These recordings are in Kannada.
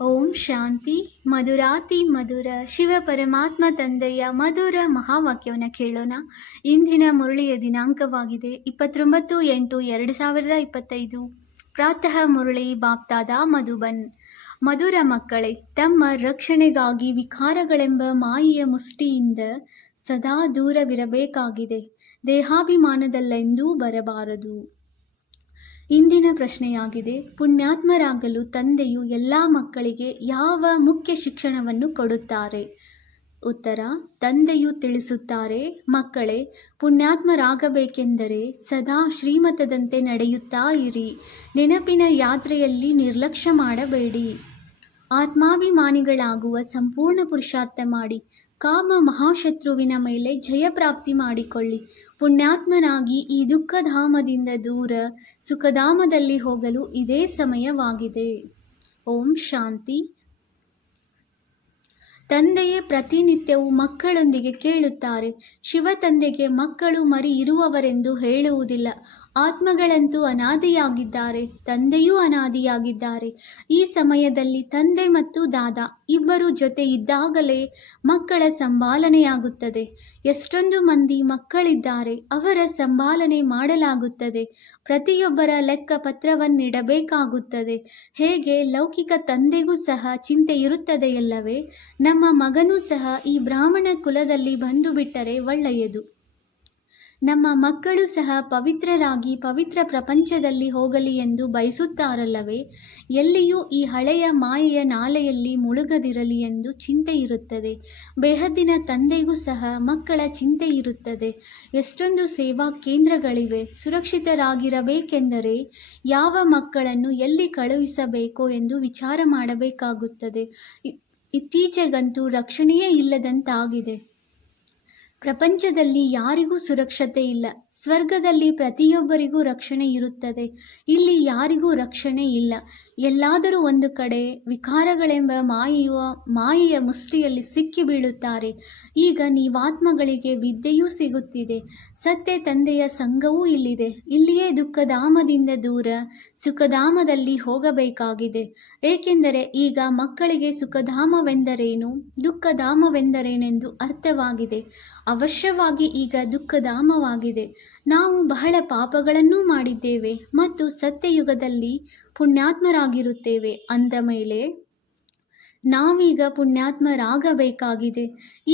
ಓಂ ಶಾಂತಿ. ಮಧುರಾತಿ ಮಧುರ ಶಿವ ಪರಮಾತ್ಮ ತಂದೆಯ ಮಧುರ ಮಹಾವಾಕ್ಯವನ್ನು ಕೇಳೋಣ. ಇಂದಿನ ಮುರಳಿಯ ದಿನಾಂಕವಾಗಿದೆ 29/8/2025. ಪ್ರಾತಃ ಮುರಳಿ ಬಾಪ್ತಾದ ಮಧುಬನ್. ಮಧುರ ಮಕ್ಕಳೇ, ತಮ್ಮ ರಕ್ಷಣೆಗಾಗಿ ವಿಕಾರಗಳೆಂಬ ಮಾಯೆಯ ಮುಷ್ಟಿಯಿಂದ ಸದಾ ದೂರವಿರಬೇಕಾಗಿದೆ. ದೇಹಾಭಿಮಾನದಲ್ಲೆಂದೂ ಬರಬಾರದು. ಇಂದಿನ ಪ್ರಶ್ನೆಯಾಗಿದೆ, ಪುಣ್ಯಾತ್ಮರಾಗಲು ತಂದೆಯು ಎಲ್ಲ ಮಕ್ಕಳಿಗೆ ಯಾವ ಮುಖ್ಯ ಶಿಕ್ಷಣವನ್ನು ಕೊಡುತ್ತಾರೆ? ಉತ್ತರ: ತಂದೆಯು ತಿಳಿಸುತ್ತಾರೆ, ಮಕ್ಕಳೇ, ಪುಣ್ಯಾತ್ಮರಾಗಬೇಕೆಂದರೆ ಸದಾ ಶ್ರೀಮತದಂತೆ ನಡೆಯುತ್ತಾ ಇರಿ. ನೆನಪಿನ ಯಾತ್ರೆಯಲ್ಲಿ ನಿರ್ಲಕ್ಷ್ಯ ಮಾಡಬೇಡಿ. ಆತ್ಮಾಭಿಮಾನಿಗಳಾಗುವ ಸಂಪೂರ್ಣ ಪುರುಷಾರ್ಥ ಮಾಡಿ. ಕಾಮ ಮಹಾಶತ್ರುವಿನ ಮೇಲೆ ಜಯಪ್ರಾಪ್ತಿ ಮಾಡಿಕೊಳ್ಳಿ. ಪುಣ್ಯಾತ್ಮನಾಗಿ ಈ ದುಃಖಧಾಮದಿಂದ ದೂರ ಸುಖಧಾಮದಲ್ಲಿ ಹೋಗಲು ಇದೇ ಸಮಯವಾಗಿದೆ. ಓಂ ಶಾಂತಿ. ತಂದೆಯೇ ಪ್ರತಿನಿತ್ಯವೂ ಮಕ್ಕಳೊಂದಿಗೆ ಕೇಳುತ್ತಾರೆ. ಶಿವ ತಂದೆಗೆ ಮಕ್ಕಳು ಮರಿ ಇರುವವರೆಂದು ಹೇಳುವುದಿಲ್ಲ. ಆತ್ಮಗಳಂತೂ ಅನಾದಿಯಾಗಿದ್ದಾರೆ, ತಂದೆಯೂ ಅನಾದಿಯಾಗಿದ್ದಾರೆ. ಈ ಸಮಯದಲ್ಲಿ ತಂದೆ ಮತ್ತು ದಾದಾ ಇಬ್ಬರು ಜೊತೆ ಇದ್ದಾಗಲೇ ಮಕ್ಕಳ ಸಂಭಾಲನೆಯಾಗುತ್ತದೆ. ಎಷ್ಟೊಂದು ಮಂದಿ ಮಕ್ಕಳಿದ್ದಾರೆ, ಅವರ ಸಂಭಾಲನೆ ಮಾಡಲಾಗುತ್ತದೆ. ಪ್ರತಿಯೊಬ್ಬರ ಲೆಕ್ಕ ಪತ್ರವನ್ನಿಡಬೇಕಾಗುತ್ತದೆ. ಹೇಗೆ ಲೌಕಿಕ ತಂದೆಗೂ ಸಹ ಚಿಂತೆ ಇರುತ್ತದೆಯಲ್ಲವೇ, ನಮ್ಮ ಮಗನೂ ಸಹ ಈ ಬ್ರಾಹ್ಮಣ ಕುಲದಲ್ಲಿ ಬಂದು ಬಿಟ್ಟರೆ ಒಳ್ಳೆಯದು. ನಮ್ಮ ಮಕ್ಕಳು ಸಹ ಪವಿತ್ರರಾಗಿ ಪವಿತ್ರ ಪ್ರಪಂಚದಲ್ಲಿ ಹೋಗಲಿ ಎಂದು ಬಯಸುತ್ತಾರಲ್ಲವೇ. ಎಲ್ಲಿಯೂ ಈ ಹಳೆಯ ಮಾಯೆಯ ನಾಲೆಯಲ್ಲಿ ಮುಳುಗದಿರಲಿ ಎಂದು ಚಿಂತೆ ಇರುತ್ತದೆ. ಬೇಹದ್ದಿನ ತಂದೆಗೂ ಸಹ ಮಕ್ಕಳ ಚಿಂತೆ ಇರುತ್ತದೆ. ಎಷ್ಟೊಂದು ಸೇವಾ ಕೇಂದ್ರಗಳಿವೆ. ಸುರಕ್ಷಿತರಾಗಿರಬೇಕೆಂದರೆ ಯಾವ ಮಕ್ಕಳನ್ನು ಎಲ್ಲಿ ಕಳುಹಿಸಬೇಕೋ ಎಂದು ವಿಚಾರ ಮಾಡಬೇಕಾಗುತ್ತದೆ. ಇತ್ತೀಚೆಗಂತೂ ರಕ್ಷಣೆಯೇ ಇಲ್ಲದಂತಾಗಿದೆ. ಪ್ರಪಂಚದಲ್ಲಿ ಯಾರಿಗೂ ಸುರಕ್ಷತೆ ಇಲ್ಲ. ಸ್ವರ್ಗದಲ್ಲಿ ಪ್ರತಿಯೊಬ್ಬರಿಗೂ ರಕ್ಷಣೆ ಇರುತ್ತದೆ. ಇಲ್ಲಿ ಯಾರಿಗೂ ರಕ್ಷಣೆ ಇಲ್ಲ. ಎಲ್ಲಾದರೂ ಒಂದು ಕಡೆ ವಿಕಾರಗಳೆಂಬ ಮಾಯೆಯ ಮುಷ್ಟಿಯಲ್ಲಿ ಸಿಕ್ಕಿ ಬೀಳುತ್ತಾರೆ. ಈಗ ನೀವಾತ್ಮಗಳಿಗೆ ವಿದ್ಯೆಯೂ ಸಿಗುತ್ತಿದೆ. ಸತ್ಯ ತಂದೆಯ ಸಂಘವೂ ಇಲ್ಲಿದೆ. ಇಲ್ಲಿಯೇ ದುಃಖಧಾಮದಿಂದ ದೂರ ಸುಖಧಾಮದಲ್ಲಿ ಹೋಗಬೇಕಾಗಿದೆ. ಏಕೆಂದರೆ ಈಗ ಮಕ್ಕಳಿಗೆ ಸುಖಧಾಮವೆಂದರೇನು, ದುಃಖಧಾಮವೆಂದರೇನೆಂದು ಅರ್ಥವಾಗಿದೆ. ಅವಶ್ಯವಾಗಿ ಈಗ ದುಃಖಧಾಮವಾಗಿದೆ. ನಾವು ಬಹಳ ಪಾಪಗಳನ್ನೂ ಮಾಡಿದ್ದೇವೆ ಮತ್ತು ಸತ್ಯಯುಗದಲ್ಲಿ ಪುಣ್ಯಾತ್ಮರಾಗಿರುತ್ತೇವೆ. ಅಂದ ಮೇಲೆ ನಾವೀಗ ಪುಣ್ಯಾತ್ಮರಾಗಬೇಕಾಗಿದೆ.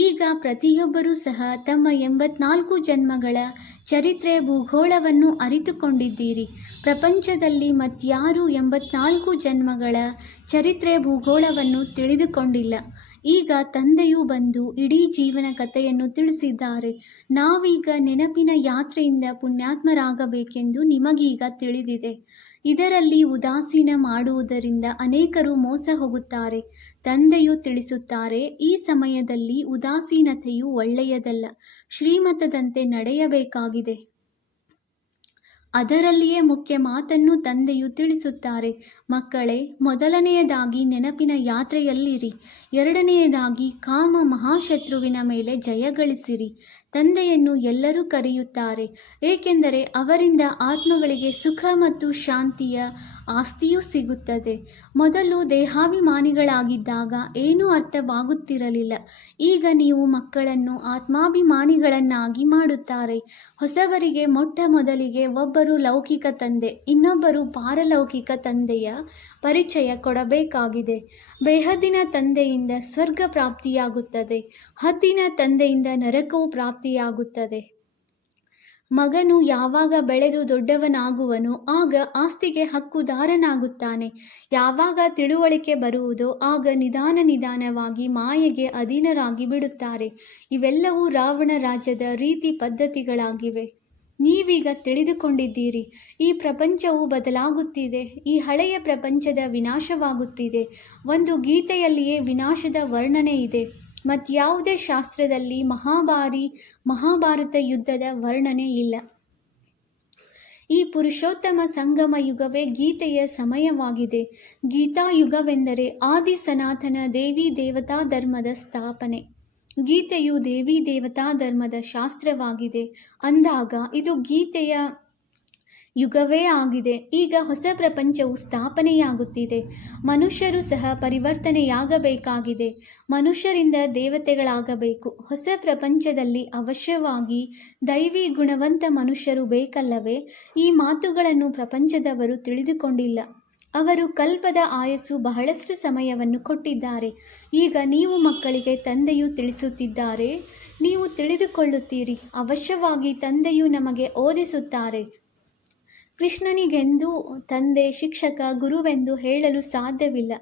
ಈಗ ಪ್ರತಿಯೊಬ್ಬರೂ ಸಹ ತಮ್ಮ 84 ಜನ್ಮಗಳ ಚರಿತ್ರೆ ಭೂಗೋಳವನ್ನು ಅರಿತುಕೊಂಡಿದ್ದೀರಿ. ಪ್ರಪಂಚದಲ್ಲಿ ಮತ್ಯಾರೂ 84 ಜನ್ಮಗಳ ಚರಿತ್ರೆ ಭೂಗೋಳವನ್ನು ತಿಳಿದುಕೊಂಡಿಲ್ಲ. ಈಗ ತಂದೆಯೂ ಬಂದು ಇಡೀ ಜೀವನ ಕಥೆಯನ್ನು ತಿಳಿಸಿದ್ದಾರೆ. ನಾವೀಗ ನೆನಪಿನ ಯಾತ್ರೆಯಿಂದ ಪುಣ್ಯಾತ್ಮರಾಗಬೇಕೆಂದು ನಿಮಗೀಗ ತಿಳಿದಿದೆ. ಇದರಲ್ಲಿ ಉದಾಸೀನ ಮಾಡುವುದರಿಂದ ಅನೇಕರು ಮೋಸ ಹೋಗುತ್ತಾರೆ. ತಂದೆಯು ತಿಳಿಸುತ್ತಾರೆ, ಈ ಸಮಯದಲ್ಲಿ ಉದಾಸೀನತೆಯು ಒಳ್ಳೆಯದಲ್ಲ. ಶ್ರೀಮತದಂತೆ ನಡೆಯಬೇಕಾಗಿದೆ. ಅದರಲ್ಲಿಯೇ ಮುಖ್ಯ ಮಾತನ್ನು ತಂದೆಯು ತಿಳಿಸುತ್ತಾರೆ. ಮಕ್ಕಳೇ, ಮೊದಲನೆಯದಾಗಿ ನೆನಪಿನ ಯಾತ್ರೆಯಲ್ಲಿರಿ. ಎರಡನೆಯದಾಗಿ ಕಾಮ ಮಹಾಶತ್ರುವಿನ ಮೇಲೆ ಜಯಗಳಿಸಿರಿ. ತಂದೆಯನ್ನು ಎಲ್ಲರೂ ಕರೆಯುತ್ತಾರೆ, ಏಕೆಂದರೆ ಅವರಿಂದ ಆತ್ಮಗಳಿಗೆ ಸುಖ ಮತ್ತು ಶಾಂತಿಯ ಆಸ್ತಿಯೂ ಸಿಗುತ್ತದೆ. ಮೊದಲು ದೇಹಾಭಿಮಾನಿಗಳಾಗಿದ್ದಾಗ ಏನೂ ಅರ್ಥವಾಗುತ್ತಿರಲಿಲ್ಲ. ಈಗ ನೀವು ಮಕ್ಕಳನ್ನು ಆತ್ಮಾಭಿಮಾನಿಗಳನ್ನಾಗಿ ಮಾಡುತ್ತಾರೆ. ಹೊಸಬರಿಗೆ ಮೊಟ್ಟ ಮೊದಲಿಗೆ ಒಬ್ಬರು ಲೌಕಿಕ ತಂದೆ, ಇನ್ನೊಬ್ಬರು ಪಾರಲೌಕಿಕ ತಂದೆಯ ಪರಿಚಯ ಕೊಡಬೇಕಾಗಿದೆ. ಬೇಹದ್ದಿನ ತಂದೆಯಿಂದ ಸ್ವರ್ಗ ಪ್ರಾಪ್ತಿಯಾಗುತ್ತದೆ. ಹದ್ದಿನ ತಂದೆಯಿಂದ ನರಕವು ಪ್ರಾಪ್ತಿಯಾಗುತ್ತದೆ. ಮಗನು ಯಾವಾಗ ಬೆಳೆದು ದೊಡ್ಡವನಾಗುವನೋ ಆಗ ಆಸ್ತಿಗೆ ಹಕ್ಕುದಾರನಾಗುತ್ತಾನೆ. ಯಾವಾಗ ತಿಳುವಳಿಕೆ ಬರುವುದೋ ಆಗ ನಿಧಾನವಾಗಿ ಮಾಯೆಗೆ ಅಧೀನರಾಗಿ ಬಿಡುತ್ತಾರೆ. ಇವೆಲ್ಲವೂ ರಾವಣ ರಾಜ್ಯದ ರೀತಿ ಪದ್ಧತಿಗಳಾಗಿವೆ. ನೀವೀಗ ತಿಳಿದುಕೊಂಡಿದ್ದೀರಿ. ಈ ಪ್ರಪಂಚವು ಬದಲಾಗುತ್ತಿದೆ. ಈ ಹಳೆಯ ಪ್ರಪಂಚದ ವಿನಾಶವಾಗುತ್ತಿದೆ. ಒಂದು ಗೀತೆಯಲ್ಲಿಯೇ ವಿನಾಶದ ವರ್ಣನೆ ಇದೆ. ಮತ್ಯಾವುದೇ ಶಾಸ್ತ್ರದಲ್ಲಿ ಮಹಾಭಾರತ ಯುದ್ಧದ ವರ್ಣನೆ ಇಲ್ಲ. ಈ ಪುರುಷೋತ್ತಮ ಸಂಗಮ ಯುಗವೇ ಗೀತೆಯ ಸಮಯವಾಗಿದೆ. ಗೀತಾಯುಗವೆಂದರೆ ಆದಿ ಸನಾತನ ದೇವಿ ದೇವತಾ ಧರ್ಮದ ಸ್ಥಾಪನೆ. ಗೀತೆಯು ದೇವಿ ದೇವತಾ ಧರ್ಮದ ಶಾಸ್ತ್ರವಾಗಿದೆ. ಅಂದಾಗ ಇದು ಗೀತೆಯ ಯುಗವೇ ಆಗಿದೆ. ಈಗ ಹೊಸ ಪ್ರಪಂಚವು ಸ್ಥಾಪನೆಯಾಗುತ್ತಿದೆ. ಮನುಷ್ಯರು ಸಹ ಪರಿವರ್ತನೆಯಾಗಬೇಕಾಗಿದೆ. ಮನುಷ್ಯರಿಂದ ದೇವತೆಗಳಾಗಬೇಕು. ಹೊಸ ಪ್ರಪಂಚದಲ್ಲಿ ಅವಶ್ಯವಾಗಿ ದೈವಿ ಗುಣವಂತ ಮನುಷ್ಯರು ಬೇಕಲ್ಲವೇ? ಈ ಮಾತುಗಳನ್ನು ಪ್ರಪಂಚದವರು ತಿಳಿದುಕೊಂಡಿಲ್ಲ. ಅವರು ಕಲ್ಪದ ಆಯಸ್ಸು ಬಹಳಷ್ಟು ಸಮಯವನ್ನು ಕೊಟ್ಟಿದ್ದಾರೆ. ಈಗ ನೀವು ಮಕ್ಕಳಿಗೆ ತಂದೆಯು ತಿಳಿಸುತ್ತಿದ್ದಾರೆ. ನೀವು ತಿಳಿದುಕೊಳ್ಳುತ್ತೀರಿ. ಅವಶ್ಯವಾಗಿ ತಂದೆಯು ನಮಗೆ ಓದಿಸುತ್ತಾರೆ. ಕೃಷ್ಣನಿಗೆಂದು ತಂದೆ, ಶಿಕ್ಷಕ, ಗುರುವೆಂದು ಹೇಳಲು ಸಾಧ್ಯವಿಲ್ಲ.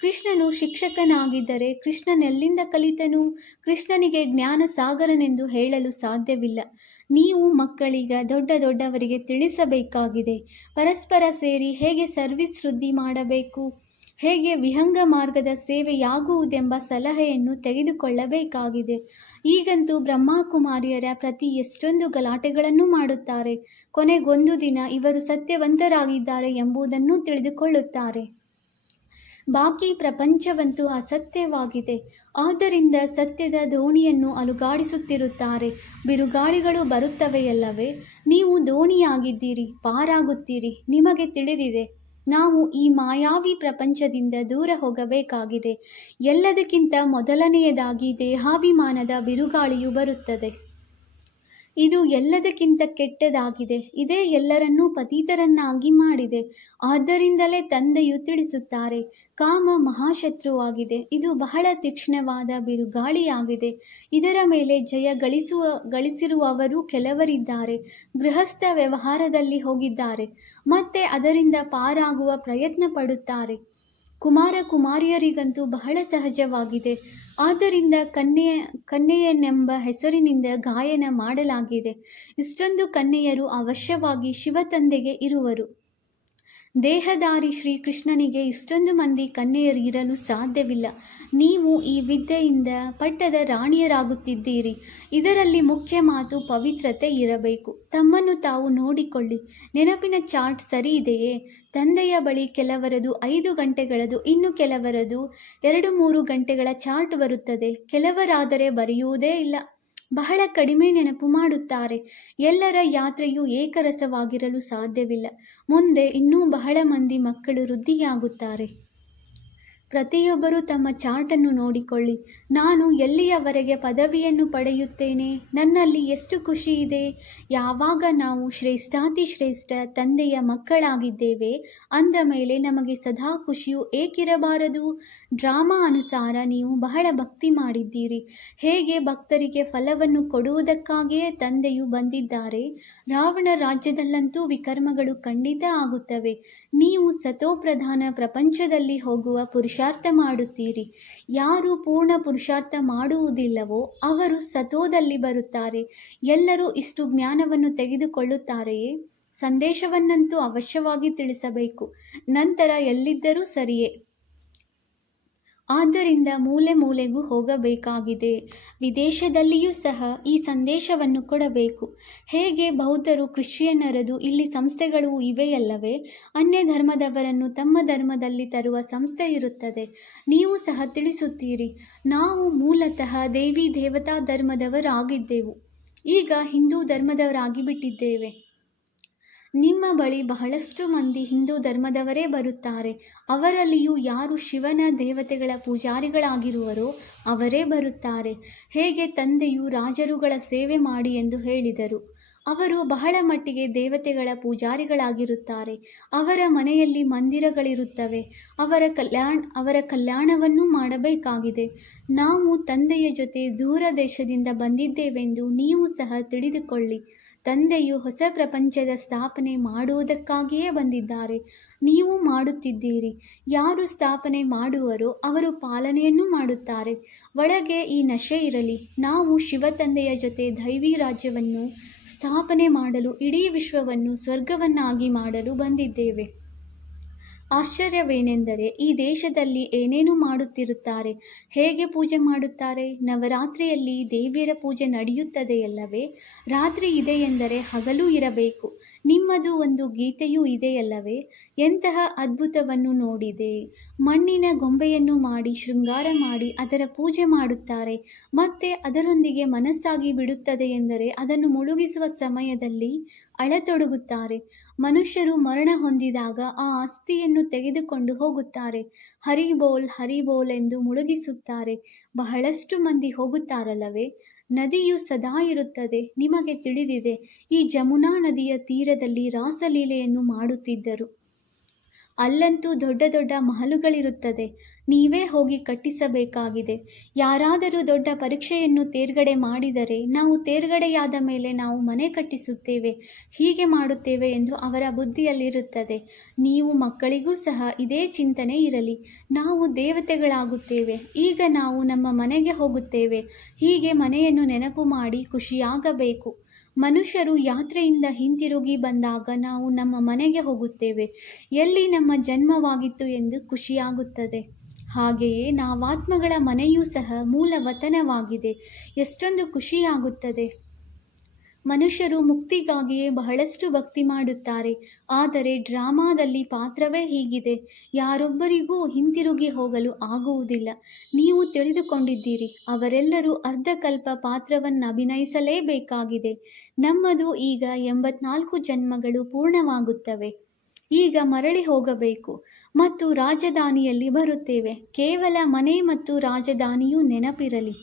ಕೃಷ್ಣನು ಶಿಕ್ಷಕನಾಗಿದ್ದರೆ ಕೃಷ್ಣನೆಲ್ಲಿಂದ ಕಲಿತನು? ಕೃಷ್ಣನಿಗೆ ಜ್ಞಾನ ಸಾಗರನೆಂದು ಹೇಳಲು ಸಾಧ್ಯವಿಲ್ಲ. ನೀವು ಮಕ್ಕಳೀಗ ದೊಡ್ಡವರಿಗೆ ತಿಳಿಸಬೇಕಾಗಿದೆ. ಪರಸ್ಪರ ಸೇರಿ ಹೇಗೆ ಸರ್ವಿಸ್ ವೃದ್ಧಿ ಮಾಡಬೇಕು, ಹೇಗೆ ವಿಹಂಗ ಮಾರ್ಗದ ಸೇವೆಯಾಗುವುದೆಂಬ ಸಲಹೆಯನ್ನು ತೆಗೆದುಕೊಳ್ಳಬೇಕಾಗಿದೆ. ಈಗಂತೂ ಬ್ರಹ್ಮಕುಮಾರಿಯರ ಪ್ರತಿ ಎಷ್ಟೊಂದು ಗಲಾಟೆಗಳನ್ನು ಮಾಡುತ್ತಾರೆ. ಕೊನೆಗೊಂದು ದಿನ ಇವರು ಸತ್ಯವಂತರಾಗಿದ್ದಾರೆ ಎಂಬುದನ್ನು ತಿಳಿದುಕೊಳ್ಳುತ್ತಾರೆ. ಬಾಕಿ ಪ್ರಪಂಚವಂತೂ ಅಸತ್ಯವಾಗಿದೆ. ಆದ್ದರಿಂದ ಸತ್ಯದ ದೋಣಿಯನ್ನು ಅಲುಗಾಡಿಸುತ್ತಿರುತ್ತಾರೆ. ಬಿರುಗಾಳಿಗಳು ಬರುತ್ತವೆಯಲ್ಲವೇ? ನೀವು ದೋಣಿಯಾಗಿದ್ದೀರಿ, ಪಾರಾಗುತ್ತೀರಿ. ನಿಮಗೆ ತಿಳಿದಿದೆ, ನಾವು ಈ ಮಾಯಾವಿ ಪ್ರಪಂಚದಿಂದ ದೂರ ಹೋಗಬೇಕಾಗಿದೆ. ಎಲ್ಲದಕ್ಕಿಂತ ಮೊದಲನೆಯದಾಗಿ ದೇಹಾಭಿಮಾನದ ಬಿರುಗಾಳಿಯು ಬರುತ್ತದೆ. ಇದು ಎಲ್ಲದಕ್ಕಿಂತ ಕೆಟ್ಟದಾಗಿದೆ. ಇದೇ ಎಲ್ಲರನ್ನೂ ಪತಿತರನ್ನಾಗಿ ಮಾಡಿದೆ. ಆದ್ದರಿಂದಲೇ ತಂದೆಯು ತಿಳಿಸುತ್ತಾರೆ, ಕಾಮ ಮಹಾಶತ್ರುವಾಗಿದೆ. ಇದು ಬಹಳ ತೀಕ್ಷ್ಣವಾದ ಬಿರುಗಾಳಿಯಾಗಿದೆ. ಇದರ ಮೇಲೆ ಜಯ ಗಳಿಸಿರುವವರು ಕೆಲವರಿದ್ದಾರೆ. ಗೃಹಸ್ಥ ವ್ಯವಹಾರದಲ್ಲಿ ಹೋಗಿದ್ದಾರೆ, ಮತ್ತೆ ಅದರಿಂದ ಪಾರಾಗುವ ಪ್ರಯತ್ನ ಪಡುತ್ತಾರೆ. ಕುಮಾರ ಕುಮಾರಿಯರಿಗಂತೂ ಬಹಳ ಸಹಜವಾಗಿದೆ. ಆದ್ದರಿಂದ ಕನ್ಯೆಯನೆಂಬ ಹೆಸರಿನಿಂದ ಗಾಯನ ಮಾಡಲಾಗಿದೆ. ಇಷ್ಟೊಂದು ಕನ್ಯೆಯರು ಅವಶ್ಯವಾಗಿ ಶಿವತಂದೆಗೆ ಇರುವರು. ದೇಹಧಾರಿ ಶ್ರೀಕೃಷ್ಣನಿಗೆ ಇಷ್ಟೊಂದು ಮಂದಿ ಕನ್ಯೆಯರು ಇರಲು ಸಾಧ್ಯವಿಲ್ಲ. ನೀವು ಈ ವಿದ್ಯೆಯಿಂದ ಪಟ್ಟದ ರಾಣಿಯರಾಗುತ್ತಿದ್ದೀರಿ. ಇದರಲ್ಲಿ ಮುಖ್ಯ ಮಾತು ಪವಿತ್ರತೆ ಇರಬೇಕು. ತಮ್ಮನ್ನು ತಾವು ನೋಡಿಕೊಳ್ಳಿ. ನೆನಪಿನ ಚಾರ್ಟ್ ಸರಿ ಇದೆಯೇ? ತಂದೆಯ ಬಳಿ ಕೆಲವರದು 5 ಗಂಟೆಗಳದು, ಇನ್ನು ಕೆಲವರದು 2-3 ಗಂಟೆಗಳ ಚಾರ್ಟ್ ಬರುತ್ತದೆ. ಕೆಲವರಾದರೆ ಬರೆಯುವುದೇ ಇಲ್ಲ. ಬಹಳ ಕಡಿಮೆ ನೆನಪು ಮಾಡುತ್ತಾರೆ. ಎಲ್ಲರ ಯಾತ್ರೆಯು ಏಕರಸವಾಗಿರಲು ಸಾಧ್ಯವಿಲ್ಲ. ಮುಂದೆ ಇನ್ನೂ ಬಹಳ ಮಂದಿ ಮಕ್ಕಳು ವೃದ್ಧಿಯಾಗುತ್ತಾರೆ. ಪ್ರತಿಯೊಬ್ಬರೂ ತಮ್ಮ ಚಾರ್ಟನ್ನು ನೋಡಿಕೊಳ್ಳಿ. ನಾನು ಎಲ್ಲಿಯವರೆಗೆ ಪದವಿಯನ್ನು ಪಡೆಯುತ್ತೇನೆ? ನನ್ನಲ್ಲಿ ಎಷ್ಟು ಖುಷಿ ಇದೆ? ಯಾವಾಗ ನಾವು ಶ್ರೇಷ್ಠಾತಿಶ್ರೇಷ್ಠ ತಂದೆಯ ಮಕ್ಕಳಾಗಿದ್ದೇವೆ ಅಂದ ಮೇಲೆ ನಮಗೆ ಸದಾ ಖುಷಿಯು ಏಕಿರಬಾರದು? ಡ್ರಾಮಾ ಅನುಸಾರ ನೀವು ಬಹಳ ಭಕ್ತಿ ಮಾಡಿದ್ದೀರಿ. ಹೇಗೆ ಭಕ್ತರಿಗೆ ಫಲವನ್ನು ಕೊಡುವುದಕ್ಕಾಗಿಯೇ ತಂದೆಯು ಬಂದಿದ್ದಾರೆ. ರಾವಣ ರಾಜ್ಯದಲ್ಲಂತೂ ವಿಕರ್ಮಗಳು ಖಂಡಿತ ಆಗುತ್ತವೆ. ನೀವು ಸತೋಪ್ರಧಾನ ಪ್ರಪಂಚದಲ್ಲಿ ಹೋಗುವ ಪುರುಷಾರ್ಥ ಮಾಡುತ್ತೀರಿ. ಯಾರು ಪೂರ್ಣ ಪುರುಷಾರ್ಥ ಮಾಡುವುದಿಲ್ಲವೋ ಅವರು ಸತೋದಲ್ಲಿ ಬರುತ್ತಾರೆ. ಎಲ್ಲರೂ ಇಷ್ಟು ಜ್ಞಾನವನ್ನು ತೆಗೆದುಕೊಳ್ಳುತ್ತಾರೆಯೇ? ಸಂದೇಶವನ್ನಂತೂ ಅವಶ್ಯವಾಗಿ ತಿಳಿಸಬೇಕು. ನಂತರ ಎಲ್ಲಿದ್ದರೂ ಸರಿಯೇ. ಆದ್ದರಿಂದ ಮೂಲೆ ಮೂಲೆಗೂ ಹೋಗಬೇಕಾಗಿದೆ. ವಿದೇಶದಲ್ಲಿಯೂ ಸಹ ಈ ಸಂದೇಶವನ್ನು ಕೊಡಬೇಕು. ಹೇಗೆ ಬೌದ್ಧರು, ಕ್ರಿಶ್ಚಿಯನ್ನರದು ಇಲ್ಲಿ ಸಂಸ್ಥೆಗಳು ಇವೆಯಲ್ಲವೇ? ಅನ್ಯ ಧರ್ಮದವರನ್ನು ತಮ್ಮ ಧರ್ಮದಲ್ಲಿ ತರುವ ಸಂಸ್ಥೆ ಇರುತ್ತದೆ. ನೀವು ಸಹ ತಿಳಿಸುತ್ತೀರಿ, ನಾವು ಮೂಲತಃ ದೇವಿ ದೇವತಾ ಧರ್ಮದವರಾಗಿದ್ದೆವು, ಈಗ ಹಿಂದೂ ಧರ್ಮದವರಾಗಿ ಬಿಟ್ಟಿದ್ದೇವೆ. ನಿಮ್ಮ ಬಳಿ ಬಹಳಷ್ಟು ಮಂದಿ ಹಿಂದೂ ಧರ್ಮದವರೇ ಬರುತ್ತಾರೆ. ಅವರಲ್ಲಿಯೂ ಯಾರು ಶಿವನ ದೇವತೆಗಳ ಪೂಜಾರಿಗಳಾಗಿರುವರೋ ಅವರೇ ಬರುತ್ತಾರೆ. ಹೇಗೆ ತಂದೆಯು ರಾಜರುಗಳ ಸೇವೆ ಮಾಡಿ ಎಂದು ಹೇಳಿದರು. ಅವರು ಬಹಳ ಮಟ್ಟಿಗೆ ದೇವತೆಗಳ ಪೂಜಾರಿಗಳಾಗಿರುತ್ತಾರೆ. ಅವರ ಮನೆಯಲ್ಲಿ ಮಂದಿರಗಳಿರುತ್ತವೆ. ಅವರ ಕಲ್ಯಾಣವನ್ನೂ ಮಾಡಬೇಕಾಗಿದೆ. ನಾವು ತಂದೆಯ ಜೊತೆ ದೂರ ದೇಶದಿಂದ ಬಂದಿದ್ದೇವೆಂದು ನೀವು ಸಹ ತಿಳಿದುಕೊಳ್ಳಿ. ತಂದೆಯು ಹೊಸ ಪ್ರಪಂಚದ ಸ್ಥಾಪನೆ ಮಾಡುವುದಕ್ಕಾಗಿಯೇ ಬಂದಿದ್ದಾರೆ. ನೀವು ಮಾಡುತ್ತಿದ್ದೀರಿ. ಯಾರು ಸ್ಥಾಪನೆ ಮಾಡುವರೋ ಅವರು ಪಾಲನೆಯನ್ನು ಮಾಡುತ್ತಾರೆ. ಒಳಗೆ ಈ ನಶೆ ಇರಲಿ. ನಾವು ಶಿವತಂದೆಯ ಜೊತೆ ದೈವಿ ರಾಜ್ಯವನ್ನು ಸ್ಥಾಪನೆ ಮಾಡಲು, ಇಡೀ ವಿಶ್ವವನ್ನು ಸ್ವರ್ಗವನ್ನಾಗಿ ಮಾಡಲು ಬಂದಿದ್ದೇವೆ. ಆಶ್ಚರ್ಯವೇನೆಂದರೆ ಈ ದೇಶದಲ್ಲಿ ಏನೇನು ಮಾಡುತ್ತಿರುತ್ತಾರೆ. ಹೇಗೆ ಪೂಜೆ ಮಾಡುತ್ತಾರೆ? ನವರಾತ್ರಿಯಲ್ಲಿ ದೇವಿಯರ ಪೂಜೆ ನಡೆಯುತ್ತದೆಯಲ್ಲವೇ? ರಾತ್ರಿ ಇದೆ ಎಂದರೆ ಹಗಲು ಇರಬೇಕು. ನಿಮ್ಮದು ಒಂದು ಗೀತೆಯೂ ಇದೆಯಲ್ಲವೇ? ಎಂತಹ ಅದ್ಭುತವನ್ನು ನೋಡಿದೆ. ಮಣ್ಣಿನ ಗೊಂಬೆಯನ್ನು ಮಾಡಿ ಶೃಂಗಾರ ಮಾಡಿ ಅದರ ಪೂಜೆ ಮಾಡುತ್ತಾರೆ. ಮತ್ತೆ ಅದರೊಂದಿಗೆ ಮನಸ್ಸಾಗಿ ಬಿಡುತ್ತದೆ ಎಂದರೆ ಅದನ್ನು ಮುಳುಗಿಸುವ ಸಮಯದಲ್ಲಿ ಅಳತೊಡಗುತ್ತಾರೆ. ಮನುಷ್ಯರು ಮರಣ ಹೊಂದಿದಾಗ ಆ ಅಸ್ಥಿಯನ್ನು ತೆಗೆದುಕೊಂಡು ಹೋಗುತ್ತಾರೆ. ಹರಿಬೋಲ್ ಹರಿಬೋಲ್ ಎಂದು ಮುಳುಗಿಸುತ್ತಾರೆ. ಬಹಳಷ್ಟು ಮಂದಿ ಹೋಗುತ್ತಾರಲ್ಲವೇ? ನದಿಯು ಸದಾ ಇರುತ್ತದೆ. ನಿಮಗೆ ತಿಳಿದಿದೆ, ಈ ಜಮುನಾ ನದಿಯ ತೀರದಲ್ಲಿ ರಾಸಲೀಲೆಯನ್ನು ಮಾಡುತ್ತಿದ್ದರು. ಅಲ್ಲಂತೂ ದೊಡ್ಡ ದೊಡ್ಡ ಮಹಲುಗಳಿರುತ್ತದೆ. ನೀವೇ ಹೋಗಿ ಕಟ್ಟಿಸಬೇಕಾಗಿದೆ. ಯಾರಾದರೂ ದೊಡ್ಡ ಪರೀಕ್ಷೆಯನ್ನು ತೇರ್ಗಡೆ ಮಾಡಿದರೆ, ನಾವು ತೇರ್ಗಡೆಯಾದ ಮೇಲೆ ನಾವು ಮನೆ ಕಟ್ಟಿಸುತ್ತೇವೆ, ಹೀಗೆ ಮಾಡುತ್ತೇವೆ ಎಂದು ಅವರ ಬುದ್ಧಿಯಲ್ಲಿರುತ್ತದೆ. ನೀವು ಮಕ್ಕಳಿಗೂ ಸಹ ಇದೇ ಚಿಂತನೆ ಇರಲಿ. ನಾವು ದೇವತೆಗಳಾಗುತ್ತೇವೆ, ಈಗ ನಾವು ನಮ್ಮ ಮನೆಗೆ ಹೋಗುತ್ತೇವೆ, ಹೀಗೆ ಮನೆಯನ್ನು ನೆನಪು ಮಾಡಿ ಖುಷಿಯಾಗಬೇಕು. ಮನುಷ್ಯರು ಯಾತ್ರೆಯಿಂದ ಹಿಂತಿರುಗಿ ಬಂದಾಗ ನಾವು ನಮ್ಮ ಮನೆಗೆ ಹೋಗುತ್ತೇವೆ, ಎಲ್ಲಿ ನಮ್ಮ ಜನ್ಮವಾಗಿತ್ತು ಎಂದು ಖುಷಿಯಾಗುತ್ತದೆ. ಹಾಗೆಯೇ ನಾವಾತ್ಮಗಳ ಮನೆಯೂ ಸಹ ಮೂಲ ವತನವಾಗಿದೆ. ಎಷ್ಟೊಂದು ಖುಷಿಯಾಗುತ್ತದೆ. ಮನುಷ್ಯರು ಮುಕ್ತಿಗಾಗಿಯೇ ಬಹಳಷ್ಟು ಭಕ್ತಿ ಮಾಡುತ್ತಾರೆ. ಆದರೆ ಡ್ರಾಮಾದಲ್ಲಿ ಪಾತ್ರವೇ ಹೀಗಿದೆ. ಯಾರೊಬ್ಬರಿಗೂ ಹಿಂತಿರುಗಿ ಹೋಗಲು ಆಗುವುದಿಲ್ಲ. ನೀವು ತಿಳಿದುಕೊಂಡಿದ್ದೀರಿ, ಅವರೆಲ್ಲರೂ ಅರ್ಧಕಲ್ಪ ಪಾತ್ರವನ್ನಭಿನಯಿಸಲೇಬೇಕಾಗಿದೆ. ನಮ್ಮದು ಈಗ 84 ಜನ್ಮಗಳು ಪೂರ್ಣವಾಗುತ್ತವೆ. ಈಗ ಮರಳಿ ಹೋಗಬೇಕು ಮತ್ತು ರಾಜಧಾನಿಯಲ್ಲಿ ಬರುತ್ತೇವೆ. ಕೇವಲ ಮನೆ ಮತ್ತು ರಾಜಧಾನಿಯೂ ನೆನಪಿರಲಿ.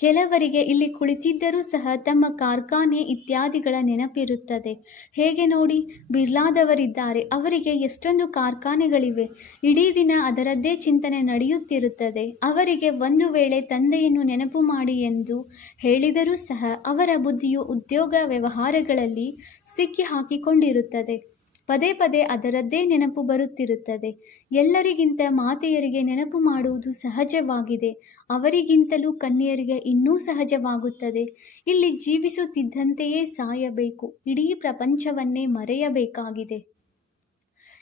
ಕೆಲವರಿಗೆ ಇಲ್ಲಿ ಕುಳಿತಿದ್ದರೂ ಸಹ ತಮ್ಮ ಕಾರ್ಖಾನೆ ಇತ್ಯಾದಿಗಳ ನೆನಪಿರುತ್ತದೆ. ಹೇಗೆ ನೋಡಿ, ಬಿರ್ಲಾದವರಿದ್ದಾರೆ, ಅವರಿಗೆ ಎಷ್ಟೊಂದು ಕಾರ್ಖಾನೆಗಳಿವೆ. ಇಡೀ ದಿನ ಅದರದ್ದೇ ಚಿಂತನೆ ನಡೆಯುತ್ತಿರುತ್ತದೆ. ಅವರಿಗೆ ಒಂದು ವೇಳೆ ತಂದೆಯನ್ನು ನೆನಪು ಮಾಡಿ ಎಂದು ಹೇಳಿದರೂ ಸಹ ಅವರ ಬುದ್ಧಿಯು ಉದ್ಯೋಗ ವ್ಯವಹಾರಗಳಲ್ಲಿ ಸಿಕ್ಕಿ ಹಾಕಿಕೊಂಡಿರುತ್ತದೆ. ಪದೇ ಪದೇ ಅದರದ್ದೇ ನೆನಪು ಬರುತ್ತಿರುತ್ತದೆ. ಎಲ್ಲರಿಗಿಂತ ಮಾತೆಯರಿಗೆ ನೆನಪು ಮಾಡುವುದು ಸಹಜವಾಗಿದೆ. ಅವರಿಗಿಂತಲೂ ಕನ್ಯೆಯರಿಗೆ ಇನ್ನೂ ಸಹಜವಾಗುತ್ತದೆ. ಇಲ್ಲಿ ಜೀವಿಸುತ್ತಿದ್ದಂತೆಯೇ ಸಾಯಬೇಕು. ಇಡೀ ಪ್ರಪಂಚವನ್ನೇ ಮರೆಯಬೇಕಾಗಿದೆ.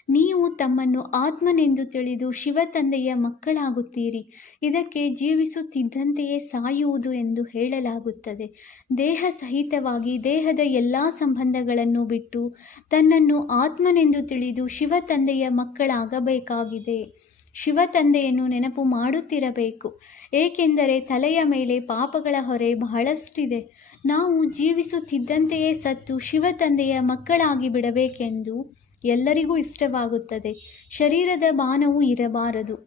ನೀವು ತಮ್ಮನ್ನು ಆತ್ಮನೆಂದು ತಿಳಿದು ಶಿವತಂದೆಯ ಮಕ್ಕಳಾಗುತ್ತೀರಿ. ಇದಕ್ಕೆ ಜೀವಿಸುತ್ತಿದ್ದಂತೆಯೇ ಸಾಯುವುದು ಎಂದು ಹೇಳಲಾಗುತ್ತದೆ. ದೇಹ ಸಹಿತವಾಗಿ ದೇಹದ ಎಲ್ಲ ಸಂಬಂಧಗಳನ್ನು ಬಿಟ್ಟು ತನ್ನನ್ನು ಆತ್ಮನೆಂದು ತಿಳಿದು ಶಿವತಂದೆಯ ಮಕ್ಕಳಾಗಬೇಕಾಗಿದೆ. ಶಿವತಂದೆಯನ್ನು ನೆನಪು ಮಾಡುತ್ತಿರಬೇಕು. ಏಕೆಂದರೆ ತಲೆಯ ಮೇಲೆ ಪಾಪಗಳ ಹೊರೆ ಬಹಳಷ್ಟಿದೆ. ನಾವು ಜೀವಿಸುತ್ತಿದ್ದಂತೆಯೇ ಸತ್ತು ಶಿವತಂದೆಯ ಮಕ್ಕಳಾಗಿ ಬಿಡಬೇಕೆಂದು ಎಲ್ಲರಿಗೂ ಇಷ್ಟವಾಗುತ್ತದೆ. ಶರೀರದ ಬಾಣವೂ ಇರಬಾರದು.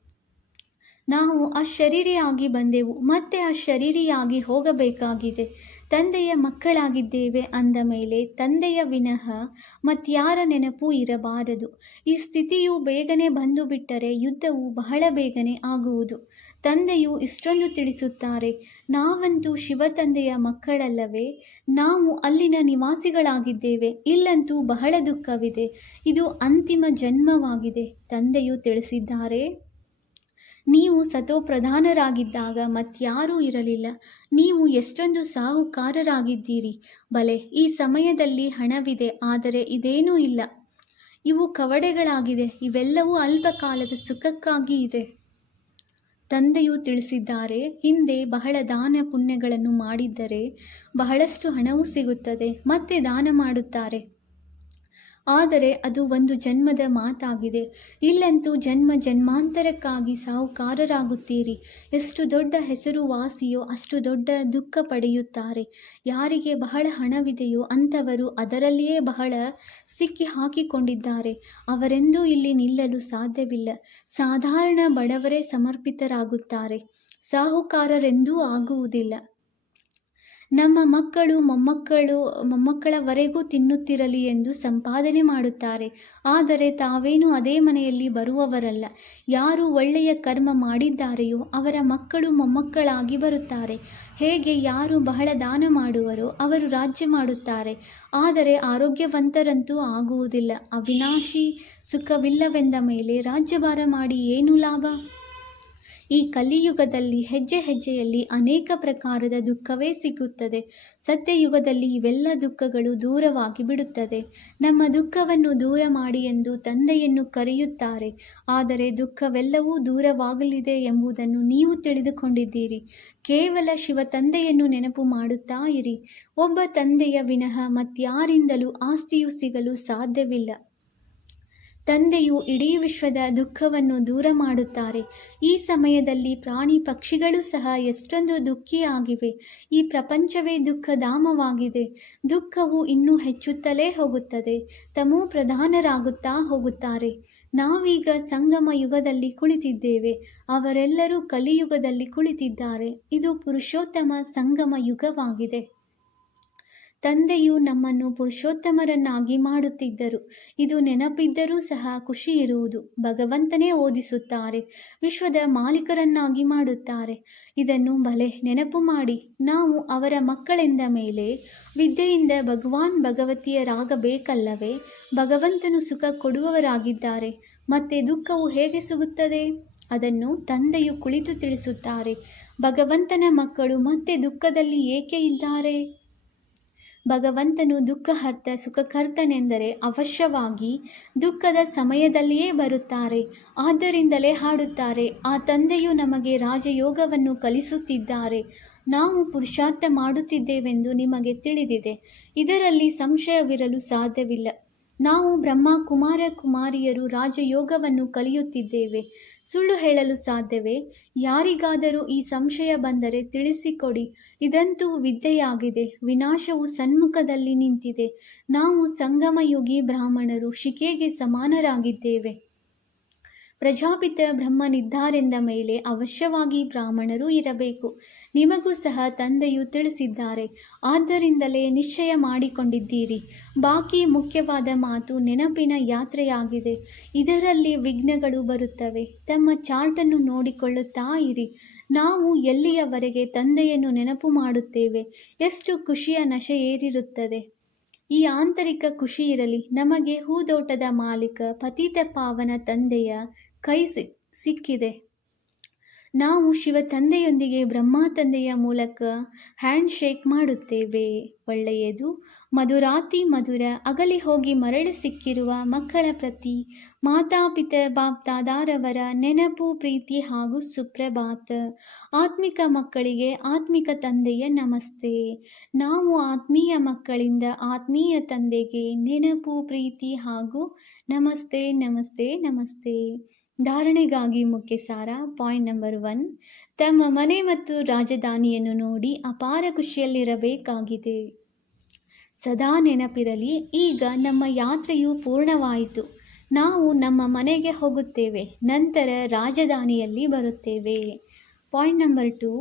ನಾವು ಅಶರೀರಿಯಾಗಿ ಬಂದೆವು, ಮತ್ತೆ ಅಶರೀರಿಯಾಗಿ ಹೋಗಬೇಕಾಗಿದೆ. ತಂದೆಯ ಮಕ್ಕಳಾಗಿದ್ದೇವೆ ಅಂದ ಮೇಲೆ ತಂದೆಯ ವಿನಃ ಮತ್ಯಾರ ನೆನಪೂ ಇರಬಾರದು. ಈ ಸ್ಥಿತಿಯು ಬೇಗನೆ ಬಂದು ಬಿಟ್ಟರೆ ಯುದ್ಧವು ಬಹಳ ಬೇಗನೆ ಆಗುವುದು. ತಂದೆಯು ಇಷ್ಟೊಂದು ತಿಳಿಸುತ್ತಾರೆ, ನಾವಂತೂ ಶಿವತಂದೆಯ ಮಕ್ಕಳಲ್ಲವೇ? ನಾವು ಅಲ್ಲಿನ ನಿವಾಸಿಗಳಾಗಿದ್ದೇವೆ. ಇಲ್ಲಂತೂ ಬಹಳ ದುಃಖವಿದೆ. ಇದು ಅಂತಿಮ ಜನ್ಮವಾಗಿದೆ. ತಂದೆಯು ತಿಳಿಸಿದ್ದಾರೆ, ನೀವು ಸತೋಪ್ರಧಾನರಾಗಿದ್ದಾಗ ಮತ್ಯಾರೂ ಇರಲಿಲ್ಲ. ನೀವು ಎಷ್ಟೊಂದು ಸಾಹುಕಾರರಾಗಿದ್ದೀರಿ. ಬಲೆ, ಈ ಸಮಯದಲ್ಲಿ ಹಣವಿದೆ, ಆದರೆ ಇದೇನೂ ಇಲ್ಲ. ಇವು ಕವಡೆಗಳಾಗಿದೆ. ಇವೆಲ್ಲವೂ ಅಲ್ಪಕಾಲದ ಸುಖಕ್ಕಾಗಿ ಇದೆ. ತಂದೆಯು ತಿಳಿಸಿದ್ದಾರೆ, ಹಿಂದೆ ಬಹಳ ದಾನ ಪುಣ್ಯಗಳನ್ನು ಮಾಡಿದ್ದರೆ ಬಹಳಷ್ಟು ಹಣವೂ ಸಿಗುತ್ತದೆ. ಮತ್ತೆ ದಾನ ಮಾಡುತ್ತಾರೆ. ಆದರೆ ಅದು ಒಂದು ಜನ್ಮದ ಮಾತಾಗಿದೆ. ಇಲ್ಲಂತೂ ಜನ್ಮ ಜನ್ಮಾಂತರಕ್ಕಾಗಿ ಸಾಹುಕಾರರಾಗುತ್ತೀರಿ. ಎಷ್ಟು ದೊಡ್ಡ ಹೆಸರುವಾಸಿಯೋ ಅಷ್ಟು ದೊಡ್ಡ ದುಃಖ ಪಡೆಯುತ್ತಾರೆ. ಯಾರಿಗೆ ಬಹಳ ಹಣವಿದೆಯೋ ಅಂಥವರು ಅದರಲ್ಲಿಯೇ ಬಹಳ ಸಿಕ್ಕಿ ಹಾಕಿಕೊಂಡಿದ್ದಾರೆ. ಅವರೆಂದೂ ಇಲ್ಲಿ ನಿಲ್ಲಲು ಸಾಧ್ಯವಿಲ್ಲ. ಸಾಧಾರಣ ಬಡವರೇ ಸಮರ್ಪಿತರಾಗುತ್ತಾರೆ, ಸಾಹುಕಾರರೆಂದೂ ಆಗುವುದಿಲ್ಲ. ನಮ್ಮ ಮಕ್ಕಳು ಮೊಮ್ಮಕ್ಕಳವರೆಗೂ ತಿನ್ನುತ್ತಿರಲಿ ಎಂದು ಸಂಪಾದನೆ ಮಾಡುತ್ತಾರೆ. ಆದರೆ ತಾವೇನೂ ಅದೇ ಮನೆಯಲ್ಲಿ ಬರುವವರಲ್ಲ. ಯಾರು ಒಳ್ಳೆಯ ಕರ್ಮ ಮಾಡಿದ್ದಾರೆಯೋ ಅವರ ಮಕ್ಕಳು ಮೊಮ್ಮಕ್ಕಳಾಗಿ ಬರುತ್ತಾರೆ. ಹೇಗೆ ಯಾರು ಬಹಳ ದಾನ ಮಾಡುವರೋ ಅವರು ರಾಜ್ಯ ಮಾಡುತ್ತಾರೆ. ಆದರೆ ಆರೋಗ್ಯವಂತರಂತೂ ಆಗುವುದಿಲ್ಲ. ಅವಿನಾಶಿ ಸುಖವಿಲ್ಲವೆಂದ ಮೇಲೆ ರಾಜ್ಯಭಾರ ಮಾಡಿ ಏನು ಲಾಭ? ಈ ಕಲಿಯುಗದಲ್ಲಿ ಹೆಜ್ಜೆ ಹೆಜ್ಜೆಯಲ್ಲಿ ಅನೇಕ ಪ್ರಕಾರದ ದುಃಖವೇ ಸಿಗುತ್ತದೆ. ಸತ್ಯಯುಗದಲ್ಲಿ ಇವೆಲ್ಲ ದುಃಖಗಳು ದೂರವಾಗಿ ಬಿಡುತ್ತದೆ. ನಮ್ಮ ದುಃಖವನ್ನು ದೂರ ಮಾಡಿ ಎಂದು ತಂದೆಯನ್ನು ಕರೆಯುತ್ತಾರೆ. ಆದರೆ ದುಃಖವೆಲ್ಲವೂ ದೂರವಾಗಲಿದೆ ಎಂಬುದನ್ನು ನೀವು ತಿಳಿದುಕೊಂಡಿದ್ದೀರಿ. ಕೇವಲ ಶಿವ ತಂದೆಯನ್ನು ನೆನಪು ಮಾಡುತ್ತಾ ಇರಿ. ಒಬ್ಬ ತಂದೆಯ ವಿನಃ ಮತ್ಯಾರಿಂದಲೂ ಆಸ್ತಿಯು ಸಿಗಲು ಸಾಧ್ಯವಿಲ್ಲ. ತಂದೆಯು ಇಡೀ ವಿಶ್ವದ ದುಃಖವನ್ನು ದೂರ ಮಾಡುತ್ತಾರೆ. ಈ ಸಮಯದಲ್ಲಿ ಪ್ರಾಣಿ ಪಕ್ಷಿಗಳು ಸಹ ಎಷ್ಟೊಂದು ದುಃಖಿಯಾಗಿವೆ. ಈ ಪ್ರಪಂಚವೇ ದುಃಖಧಾಮವಾಗಿದೆ. ದುಃಖವು ಇನ್ನೂ ಹೆಚ್ಚುತ್ತಲೇ ಹೋಗುತ್ತದೆ. ತಮೋ ಪ್ರಧಾನರಾಗುತ್ತಾ ಹೋಗುತ್ತಾರೆ. ನಾವೀಗ ಸಂಗಮ ಯುಗದಲ್ಲಿ ಕುಳಿತಿದ್ದೇವೆ. ಅವರೆಲ್ಲರೂ ಕಲಿಯುಗದಲ್ಲಿ ಕುಳಿತಿದ್ದಾರೆ. ಇದು ಪುರುಷೋತ್ತಮ ಸಂಗಮ ಯುಗವಾಗಿದೆ. ತಂದೆಯು ನಮ್ಮನ್ನು ಪುರುಷೋತ್ತಮರನ್ನಾಗಿ ಮಾಡುತ್ತಿದ್ದರು. ಇದು ನೆನಪಿದ್ದರೂ ಸಹ ಖುಷಿ ಇರುವುದು. ಭಗವಂತನೇ ಓದಿಸುತ್ತಾರೆ, ವಿಶ್ವದ ಮಾಲೀಕರನ್ನಾಗಿ ಮಾಡುತ್ತಾರೆ. ಇದನ್ನು ಭಲೆ ನೆನಪು ಮಾಡಿ. ನಾವು ಅವರ ಮಕ್ಕಳೆಂದ ಮೇಲೆ ವಿದ್ಯೆಯಿಂದ ಭಗವಾನ್ ಭಗವತಿಯರಾಗಬೇಕಲ್ಲವೇ? ಭಗವಂತನು ಸುಖ ಕೊಡುವವರಾಗಿದ್ದಾರೆ. ಮತ್ತೆ ದುಃಖವು ಹೇಗೆ ಸಿಗುತ್ತದೆ? ಅದನ್ನು ತಂದೆಯು ಕುಳಿತು ತಿಳಿಸುತ್ತಾರೆ. ಭಗವಂತನ ಮಕ್ಕಳು ಮತ್ತೆ ದುಃಖದಲ್ಲಿ ಏಕೆ ಇದ್ದಾರೆ? ಭಗವಂತನು ದುಃಖಹರ್ತ ಸುಖಕರ್ತನೆಂದರೆ ಅವಶ್ಯವಾಗಿ ದುಃಖದ ಸಮಯದಲ್ಲಿಯೇ ಬರುತ್ತಾರೆ. ಆದ್ದರಿಂದಲೇ ಹಾಡುತ್ತಾರೆ, ಆ ತಂದೆಯು ನಮಗೆ ರಾಜಯೋಗವನ್ನು ಕಲಿಸುತ್ತಿದ್ದಾರೆ. ನಾವು ಪುರುಷಾರ್ಥ ಮಾಡುತ್ತಿದ್ದೇವೆಂದು ನಿಮಗೆ ತಿಳಿದಿದೆ. ಇದರಲ್ಲಿ ಸಂಶಯವಿರಲು ಸಾಧ್ಯವಿಲ್ಲ. ನಾವು ಬ್ರಹ್ಮ ಕುಮಾರ ಕುಮಾರಿಯರು ರಾಜಯೋಗವನ್ನು ಕಲಿಯುತ್ತಿದ್ದೇವೆ. ಸುಳ್ಳು ಹೇಳಲು ಸಾಧ್ಯವೇ? ಯಾರಿಗಾದರೂ ಈ ಸಂಶಯ ಬಂದರೆ ತಿಳಿಸಿಕೊಡಿ. ಇದಂತೂ ವಿದ್ಯೆಯಾಗಿದೆ. ವಿನಾಶವು ಸನ್ಮುಖದಲ್ಲಿ ನಿಂತಿದೆ. ನಾವು ಸಂಗಮಯುಗಿ ಬ್ರಾಹ್ಮಣರು ಶಿಖೆಗೆ ಸಮಾನರಾಗಿದ್ದೇವೆ. ಪ್ರಜಾಪಿತ ಬ್ರಹ್ಮನಿದ್ದಾರೆಂದ ಮೇಲೆ ಅವಶ್ಯವಾಗಿ ಬ್ರಾಹ್ಮಣರು ಇರಬೇಕು. ನಿಮಗೂ ಸಹ ತಂದೆಯು ತಿಳಿಸಿದ್ದಾರೆ. ಆದ್ದರಿಂದಲೇ ನಿಶ್ಚಯ ಮಾಡಿಕೊಂಡಿದ್ದೀರಿ. ಬಾಕಿ ಮುಖ್ಯವಾದ ಮಾತು ನೆನಪಿನ ಯಾತ್ರೆಯಾಗಿದೆ. ಇದರಲ್ಲಿ ವಿಘ್ನಗಳು ಬರುತ್ತವೆ. ತಮ್ಮ ಚಾರ್ಟನ್ನು ನೋಡಿಕೊಳ್ಳುತ್ತಾ ಇರಿ. ನಾವು ಎಲ್ಲಿಯವರೆಗೆ ತಂದೆಯನ್ನು ನೆನಪು ಮಾಡುತ್ತೇವೆ, ಎಷ್ಟು ಖುಷಿಯ ನಶೆ ಏರಿರುತ್ತದೆ. ಈ ಆಂತರಿಕ ಖುಷಿ ಇರಲಿ. ನಮಗೆ ಹೂದೋಟದ ಮಾಲೀಕ ಪತಿತ ಪಾವನ ತಂದೆಯ ಕೈ ಸಿಕ್ಕಿದೆ. ನಾವು ಶಿವ ತಂದೆಯೊಂದಿಗೆ ಬ್ರಹ್ಮ ತಂದೆಯ ಮೂಲಕ ಹ್ಯಾಂಡ್ ಶೇಕ್ ಮಾಡುತ್ತೇವೆ. ಒಳ್ಳೆಯದು. ಮಧುರಾತಿ ಮಧುರ. ಅಗಲಿ ಹೋಗಿ ಮರಳಿ ಸಿಕ್ಕಿರುವ ಮಕ್ಕಳ ಪ್ರತಿ ಮಾತಾಪಿತ ಬಾಪ್ದಾದಾರವರ ನೆನಪು, ಪ್ರೀತಿ ಹಾಗೂ ಸುಪ್ರಭಾತ. ಆತ್ಮಿಕ ಮಕ್ಕಳಿಗೆ ಆತ್ಮಿಕ ತಂದೆಯ ನಮಸ್ತೆ. ನಾವು ಆತ್ಮೀಯ ಮಕ್ಕಳಿಂದ ಆತ್ಮೀಯ ತಂದೆಗೆ ನೆನಪು, ಪ್ರೀತಿ ಹಾಗೂ ನಮಸ್ತೆ ನಮಸ್ತೆ ನಮಸ್ತೆ. ಧಾರಣೆಗಾಗಿ ಮುಖ್ಯ ಸಾರ. ಪಾಯಿಂಟ್ ನಂಬರ್ 1, ತಮ್ಮ ಮನೆ ಮತ್ತು ರಾಜಧಾನಿಯನ್ನು ನೋಡಿ ಅಪಾರ ಖುಷಿಯಲ್ಲಿರಬೇಕಾಗಿದೆ. ಸದಾ ನೆನಪಿರಲಿ, ಈಗ ನಮ್ಮ ಯಾತ್ರೆಯು ಪೂರ್ಣವಾಯಿತು. ನಾವು ನಮ್ಮ ಮನೆಗೆ ಹೋಗುತ್ತೇವೆ, ನಂತರ ರಾಜಧಾನಿಯಲ್ಲಿ ಬರುತ್ತೇವೆ. ಪಾಯಿಂಟ್ ನಂಬರ್ 2,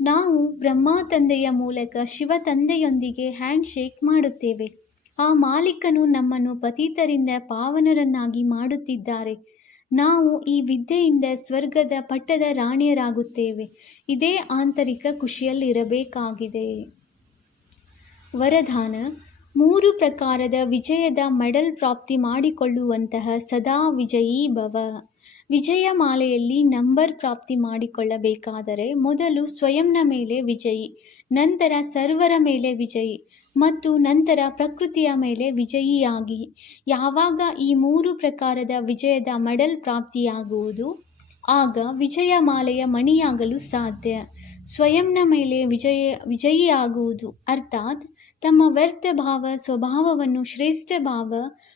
ನಾವು ಬ್ರಹ್ಮ ತಂದೆಯ ಮೂಲಕ ಶಿವ ತಂದೆಯೊಂದಿಗೆ ಹ್ಯಾಂಡ್ ಶೇಕ್ ಮಾಡುತ್ತೇವೆ. ಆ ಮಾಲೀಕನು ನಮ್ಮನ್ನು ಪತಿತರಿಂದ ಪಾವನರನ್ನಾಗಿ ಮಾಡುತ್ತಿದ್ದಾರೆ. ನಾವು ಈ ವಿದ್ಯೆಯಿಂದ ಸ್ವರ್ಗದ ಪಟ್ಟದ ರಾಣಿಯರಾಗುತ್ತೇವೆ. ಇದೇ ಆಂತರಿಕ ಖುಷಿಯಲ್ಲಿರಬೇಕಾಗಿದೆ. ವರದಾನ: 3 ಪ್ರಕಾರದ ವಿಜಯದ ಮೆಡಲ್ ಪ್ರಾಪ್ತಿ ಮಾಡಿಕೊಳ್ಳುವಂತಹ ಸದಾ ವಿಜಯೀ ಭವ. ವಿಜಯ ಮಾಲೆಯಲ್ಲಿ ನಂಬರ್ ಪ್ರಾಪ್ತಿ ಮಾಡಿಕೊಳ್ಳಬೇಕಾದರೆ ಮೊದಲು ಸ್ವಯಂನ ಮೇಲೆ ವಿಜಯಿ, ನಂತರ ಸರ್ವರ ಮೇಲೆ ವಿಜಯಿ ಮತ್ತು ನಂತರ ಪ್ರಕೃತಿಯ ಮೇಲೆ ವಿಜಯಿಯಾಗಿ. ಯಾವಾಗ ಈ 3 ಪ್ರಕಾರದ ವಿಜಯದ ಮೆಡಲ್ ಪ್ರಾಪ್ತಿಯಾಗುವುದು, ಆಗ ವಿಜಯ ಮಾಲೆಯ ಮಣಿಯಾಗಲು ಸಾಧ್ಯ. ಸ್ವಯಂನ ಮೇಲೆ ವಿಜಯಿಯಾಗುವುದು ಅರ್ಥಾತ್ ತಮ್ಮ ವ್ಯರ್ಥ ಭಾವ ಸ್ವಭಾವವನ್ನು ಶ್ರೇಷ್ಠ ಭಾವ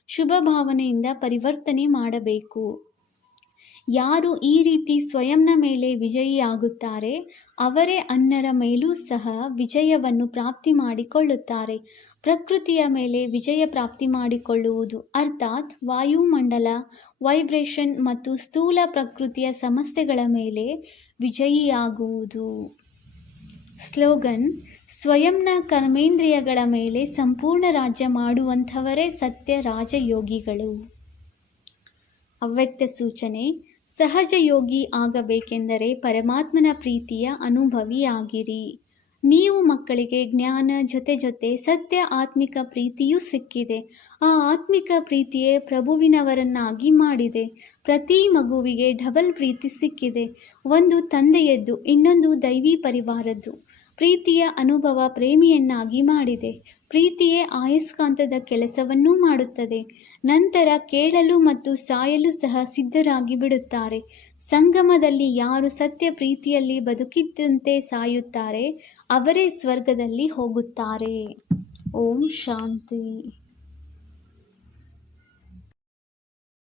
ಶುಭ ಭಾವನೆಯಿಂದ ಪರಿವರ್ತನೆ ಮಾಡಬೇಕು. ಯಾರು ಈ ರೀತಿ ಸ್ವಯಂನ ಮೇಲೆ ವಿಜಯಿಯಾಗುತ್ತಾರೆ, ಅವರೇ ಅನ್ಯರ ಮೇಲೂ ಸಹ ವಿಜಯವನ್ನು ಪ್ರಾಪ್ತಿ ಮಾಡಿಕೊಳ್ಳುತ್ತಾರೆ. ಪ್ರಕೃತಿಯ ಮೇಲೆ ವಿಜಯ ಪ್ರಾಪ್ತಿ ಮಾಡಿಕೊಳ್ಳುವುದು ಅರ್ಥಾತ್ ವಾಯುಮಂಡಲ, ವೈಬ್ರೇಷನ್ ಮತ್ತು ಸ್ಥೂಲ ಪ್ರಕೃತಿಯ ಸಮಸ್ಯೆಗಳ ಮೇಲೆ ವಿಜಯಿಯಾಗುವುದು. ಸ್ಲೋಗನ್: ಸ್ವಯಂನ ಕರ್ಮೇಂದ್ರಿಯಗಳ ಮೇಲೆ ಸಂಪೂರ್ಣ ರಾಜ್ಯ ಮಾಡುವಂಥವರೇ ಸತ್ಯ ರಾಜಯೋಗಿಗಳು. ಅವ್ಯಕ್ತ ಸೂಚನೆ: ಸಹಜ ಯೋಗಿ ಆಗಬೇಕೆಂದರೆ ಪರಮಾತ್ಮನ ಪ್ರೀತಿಯ ಅನುಭವಿಯಾಗಿರಿ. ನೀವು ಮಕ್ಕಳಿಗೆ ಜ್ಞಾನ ಜೊತೆ ಸತ್ಯ ಆತ್ಮಿಕ ಪ್ರೀತಿಯೂ ಸಿಕ್ಕಿದೆ. ಆ ಆತ್ಮಿಕ ಪ್ರೀತಿಯೇ ಪ್ರಭುವಿನವರನ್ನಾಗಿ ಮಾಡಿದೆ. ಪ್ರತಿ ಮಗುವಿಗೆ ಡಬಲ್ ಪ್ರೀತಿ ಸಿಕ್ಕಿದೆ. ಒಂದು ತಂದೆಯದ್ದು, ಇನ್ನೊಂದು ದೈವಿ ಪರಿವಾರದ್ದು. ಪ್ರೀತಿಯ ಅನುಭವ ಪ್ರೇಮಿಯನ್ನಾಗಿ ಮಾಡಿದೆ. ಪ್ರೀತಿಯೇ ಆಯಸ್ಕಾಂತದ ಕೆಲಸವನ್ನೂ ಮಾಡುತ್ತದೆ. ನಂತರ ಕೇಳಲು ಮತ್ತು ಸಾಯಲು ಸಹ ಸಿದ್ಧರಾಗಿ ಬಿಡುತ್ತಾರೆ. ಸಂಗಮದಲ್ಲಿ ಯಾರು ಸತ್ಯ ಪ್ರೀತಿಯಲ್ಲಿ ಬದುಕಿದ್ದಂತೆ ಸಾಯುತ್ತಾರೆ, ಅವರೇ ಸ್ವರ್ಗದಲ್ಲಿ ಹೋಗುತ್ತಾರೆ. ಓಂ ಶಾಂತಿ.